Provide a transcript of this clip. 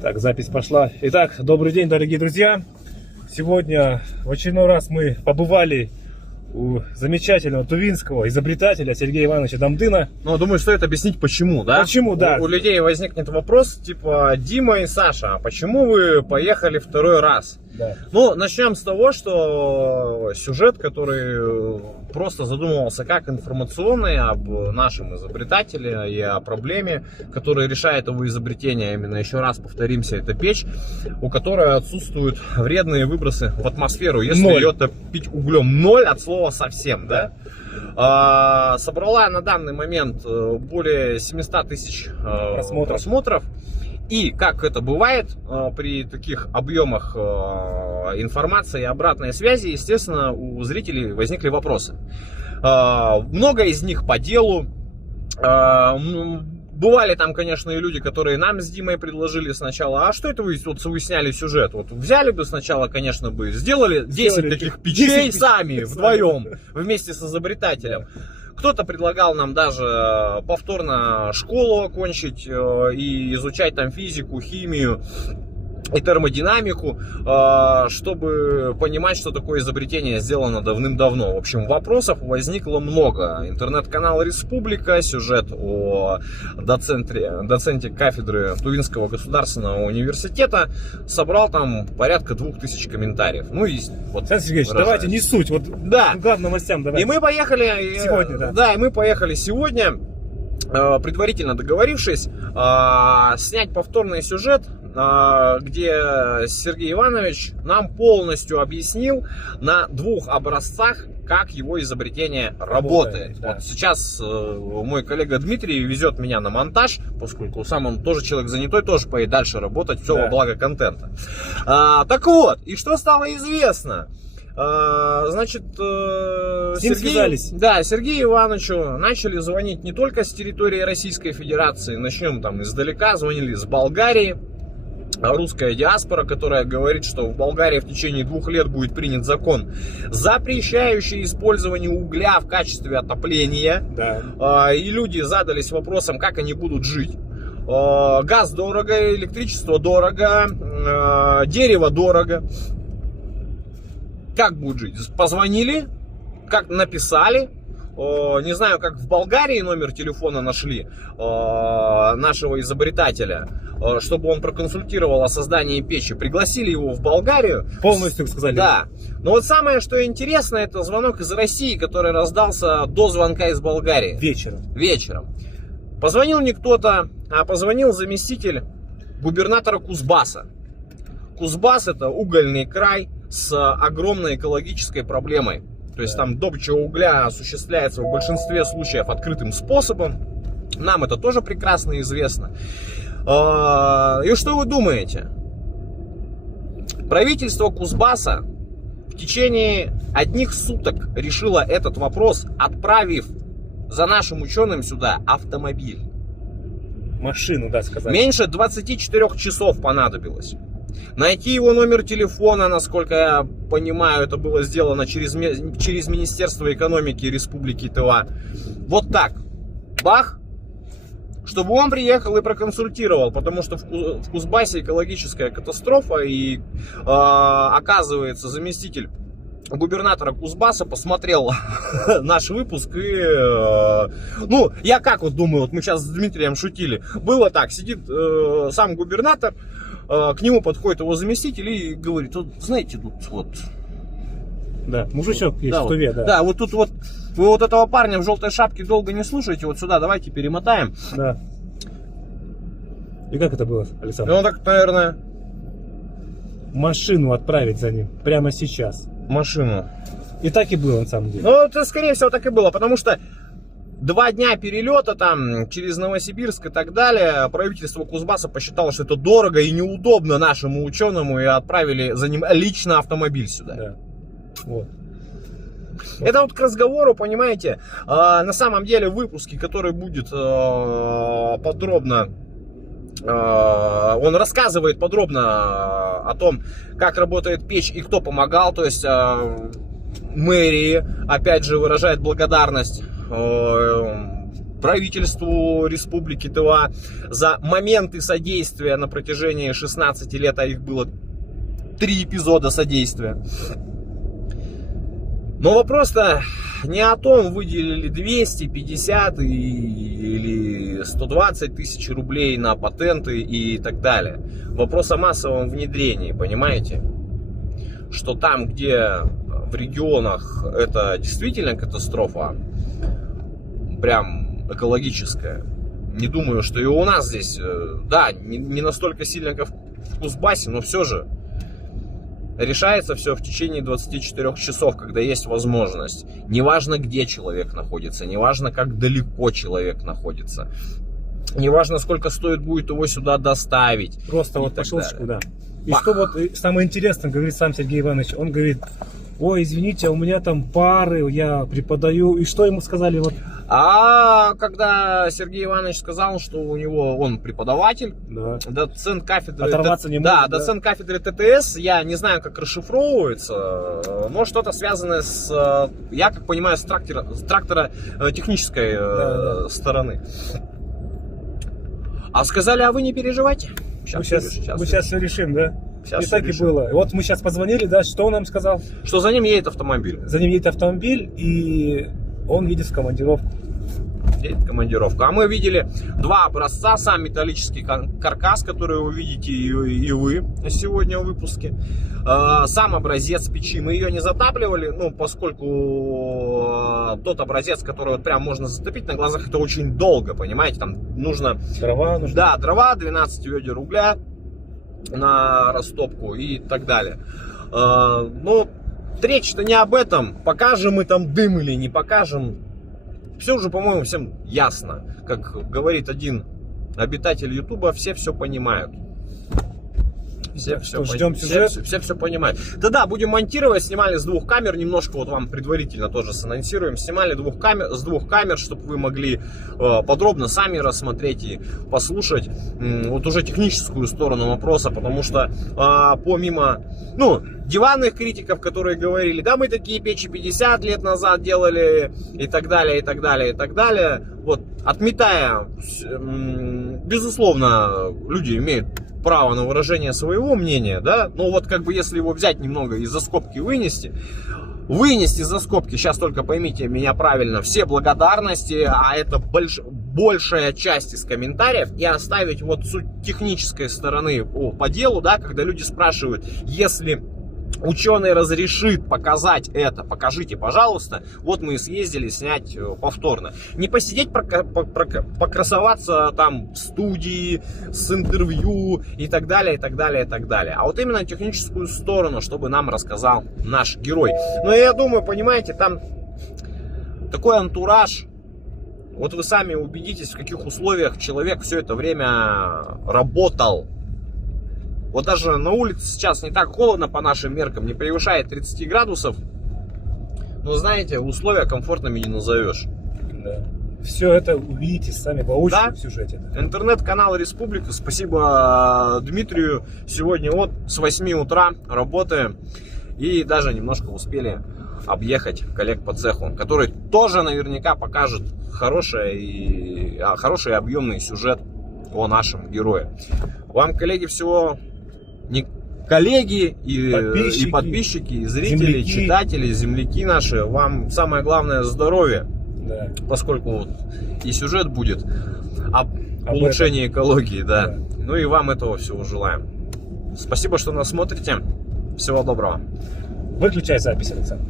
Так, запись пошла. Итак, добрый день, дорогие друзья. Сегодня в очередной раз мы побывали у замечательного тувинского изобретателя Сергея Ивановича Дамдына. Ну, думаю, стоит объяснить, почему, да? Почему, да. У людей возникнет вопрос, типа, Дима и Саша, а почему вы поехали второй раз? Да. Ну, начнем с того, что сюжет, который просто задумывался как информационный об нашем изобретателе и о проблеме, которая решает его изобретение, именно еще раз повторимся, это печь, у которой отсутствуют вредные выбросы в атмосферу, если ее топить углем. Ноль от слова совсем, да? Собрала на данный момент более 700 тысяч просмотров. И, как это бывает при таких объемах информации и обратной связи, естественно, у зрителей возникли вопросы. Много из них по делу. Бывали там, конечно, и люди, которые нам с Димой предложили сначала, а что это вы сняли сюжет? Вот взяли бы сначала, конечно, бы сделали 10 таких печей сами, вдвоем, вместе с изобретателем. Кто-то предлагал нам даже повторно школу окончить и изучать там физику, химию и термодинамику, чтобы понимать, что такое изобретение сделано давным-давно. В общем, вопросов возникло много. Интернет-канал «Республика», сюжет о доценте кафедры Тувинского государственного университета собрал там порядка 2000 комментариев. Ну и вот, Александр Сергеевич, давайте не суть, вот да. Главным новостям давайте. И мы поехали сегодня, да. Да, и мы поехали сегодня, предварительно договорившись, снять повторный сюжет, где Сергей Иванович нам полностью объяснил на 2 образцах, как его изобретение работает. Да. Вот сейчас мой коллега Дмитрий везет меня на монтаж, поскольку сам он тоже человек занятой, тоже поедет дальше работать, все во благо контента. Так вот, и что стало известно? Значит, Сергею Ивановичу начали звонить не только с территории Российской Федерации, начнем там издалека, звонили с Болгарии. Русская диаспора, которая говорит, что в Болгарии в течение 2 лет будет принят закон, запрещающий использование угля в качестве отопления. Да. И люди задались вопросом, как они будут жить. Газ дорого, электричество дорого, дерево дорого. Как будут жить? Позвонили, как написали. Не знаю, как в Болгарии номер телефона нашли нашего изобретателя, чтобы он проконсультировал о создании печи. Пригласили его в Болгарию. Полностью сказали. Да. Но вот самое, что интересно, это звонок из России, который раздался до звонка из Болгарии. Вечером. Позвонил не кто-то, а позвонил заместитель губернатора Кузбасса. Кузбасс — это угольный край с огромной экологической проблемой. То есть там добыча угля осуществляется в большинстве случаев открытым способом. Нам это тоже прекрасно известно. И что вы думаете? Правительство Кузбасса в течение 1 суток решило этот вопрос, отправив за нашим ученым сюда автомобиль. Машину, да, сказать. Меньше 24 часов понадобилось. Найти его номер телефона, насколько я понимаю, это было сделано через Министерство экономики Республики Тыва. Вот так. Бах! Чтобы он приехал и проконсультировал, потому что в Кузбассе экологическая катастрофа, и оказывается, заместитель губернатора Кузбасса посмотрел наш выпуск и, ну, я как вот думаю, вот мы сейчас с Дмитрием шутили, было так, сидит сам губернатор, к нему подходит его заместитель и говорит, вот знаете, тут вот... Да, мужичок есть, да, в Туве, да. Да, вот тут вот, вы вот этого парня в желтой шапке долго не слушаете, вот сюда давайте перемотаем. Да. И как это было, Александр? Ну, так, наверное... Машину отправить за ним прямо сейчас. Машину. И так и было, на самом деле. Ну, это, скорее всего, так и было, потому что 2 дня перелета там через Новосибирск и так далее, правительство Кузбасса посчитало, что это дорого и неудобно нашему ученому, и отправили за ним лично автомобиль сюда. Да. Вот. Это вот к разговору, понимаете, на самом деле в выпуске, который будет подробно, он рассказывает подробно о том, как работает печь и кто помогал, то есть мэрии, опять же, выражает благодарность правительству Республики Тыва за моменты содействия на протяжении 16 лет, а их было 3 эпизода содействия. Но вопрос-то не о том, выделили 250 или 120 тысяч рублей на патенты и так далее. Вопрос о массовом внедрении, понимаете? Что там, где в регионах это действительно катастрофа, прям экологическая. Не думаю, что и у нас здесь, да, не настолько сильно, как в Кузбассе, но все же решается все в течение 24 часов, когда есть возможность. Неважно, где человек находится, неважно, как далеко человек находится, неважно, сколько стоит будет его сюда доставить. Просто вот по щелчку, да. И что вот самое интересное, говорит сам Сергей Иванович, он говорит: ой, извините, у меня там пары, я преподаю. И что ему сказали? Вот. А когда Сергей Иванович сказал, что у него он преподаватель, Да. доцент кафедры, Оторваться не да, может, да. доцент кафедры ТТС, я не знаю, как расшифровывается, но что-то связанное с, я как понимаю, с трактора технической стороны. А сказали, а вы не переживайте. Мы сейчас все решим, да? Сейчас и так решим. и было. Вот мы сейчас позвонили, да, что он нам сказал? Что за ним едет автомобиль. За ним едет автомобиль, и он едет в командировку. Едет в командировку. А мы видели 2 образца, сам металлический каркас, который вы видите и вы сегодня в выпуске. Сам образец печи, мы ее не затапливали, ну, поскольку тот образец, который вот прям можно затопить на глазах, это очень долго, понимаете, там нужно... Дрова нужно. Да, дрова, 12 ведер угля на растопку и так далее. Но речь-то не об этом, покажем мы там дым или не покажем. Все уже, по-моему, всем ясно. Как говорит один обитатель Ютуба, все понимают. Все понимают. Да, будем монтировать. Снимали с 2 камер. Немножко вот вам предварительно тоже санонсируем. Снимали с 2 камер, чтобы вы могли подробно сами рассмотреть и послушать вот уже техническую сторону вопроса. Потому что помимо диванных критиков, которые говорили, да, мы такие печи 50 лет назад делали и так далее, и так далее, и так далее. Вот, отметая, безусловно, люди имеют право на выражение своего мнения, да, но вот как бы если его взять немного из-за скобки вынести за скобки, сейчас только поймите меня правильно, все благодарности, а это большая часть из комментариев, и оставить вот суть технической стороны по делу, да, когда люди спрашивают, если ученый разрешит показать это, покажите, пожалуйста. Вот мы и съездили снять повторно. Не посидеть, покрасоваться там в студии, с интервью и так далее, и так далее, и так далее. А вот именно техническую сторону, чтобы нам рассказал наш герой. Но я думаю, понимаете, там такой антураж. Вот вы сами убедитесь, в каких условиях человек все это время работал. Вот даже на улице сейчас не так холодно по нашим меркам, не превышает 30 градусов. Но знаете, условия комфортными не назовешь. Да. Все это увидите сами воочию в сюжете. Да. Интернет-канал Республика. Спасибо Дмитрию. Сегодня вот с 8 утра работаем. И даже немножко успели объехать коллег по цеху, который тоже наверняка покажет хороший и объемный сюжет о нашем герое. Вам, коллеги, всего... Не коллеги и подписчики, и зрители, земляки, читатели, земляки наши, вам самое главное здоровье, да. Поскольку вот и сюжет будет об улучшении экологии, да. Ну и вам этого всего желаем. Спасибо, что нас смотрите. Всего доброго. Выключай запись, Александр.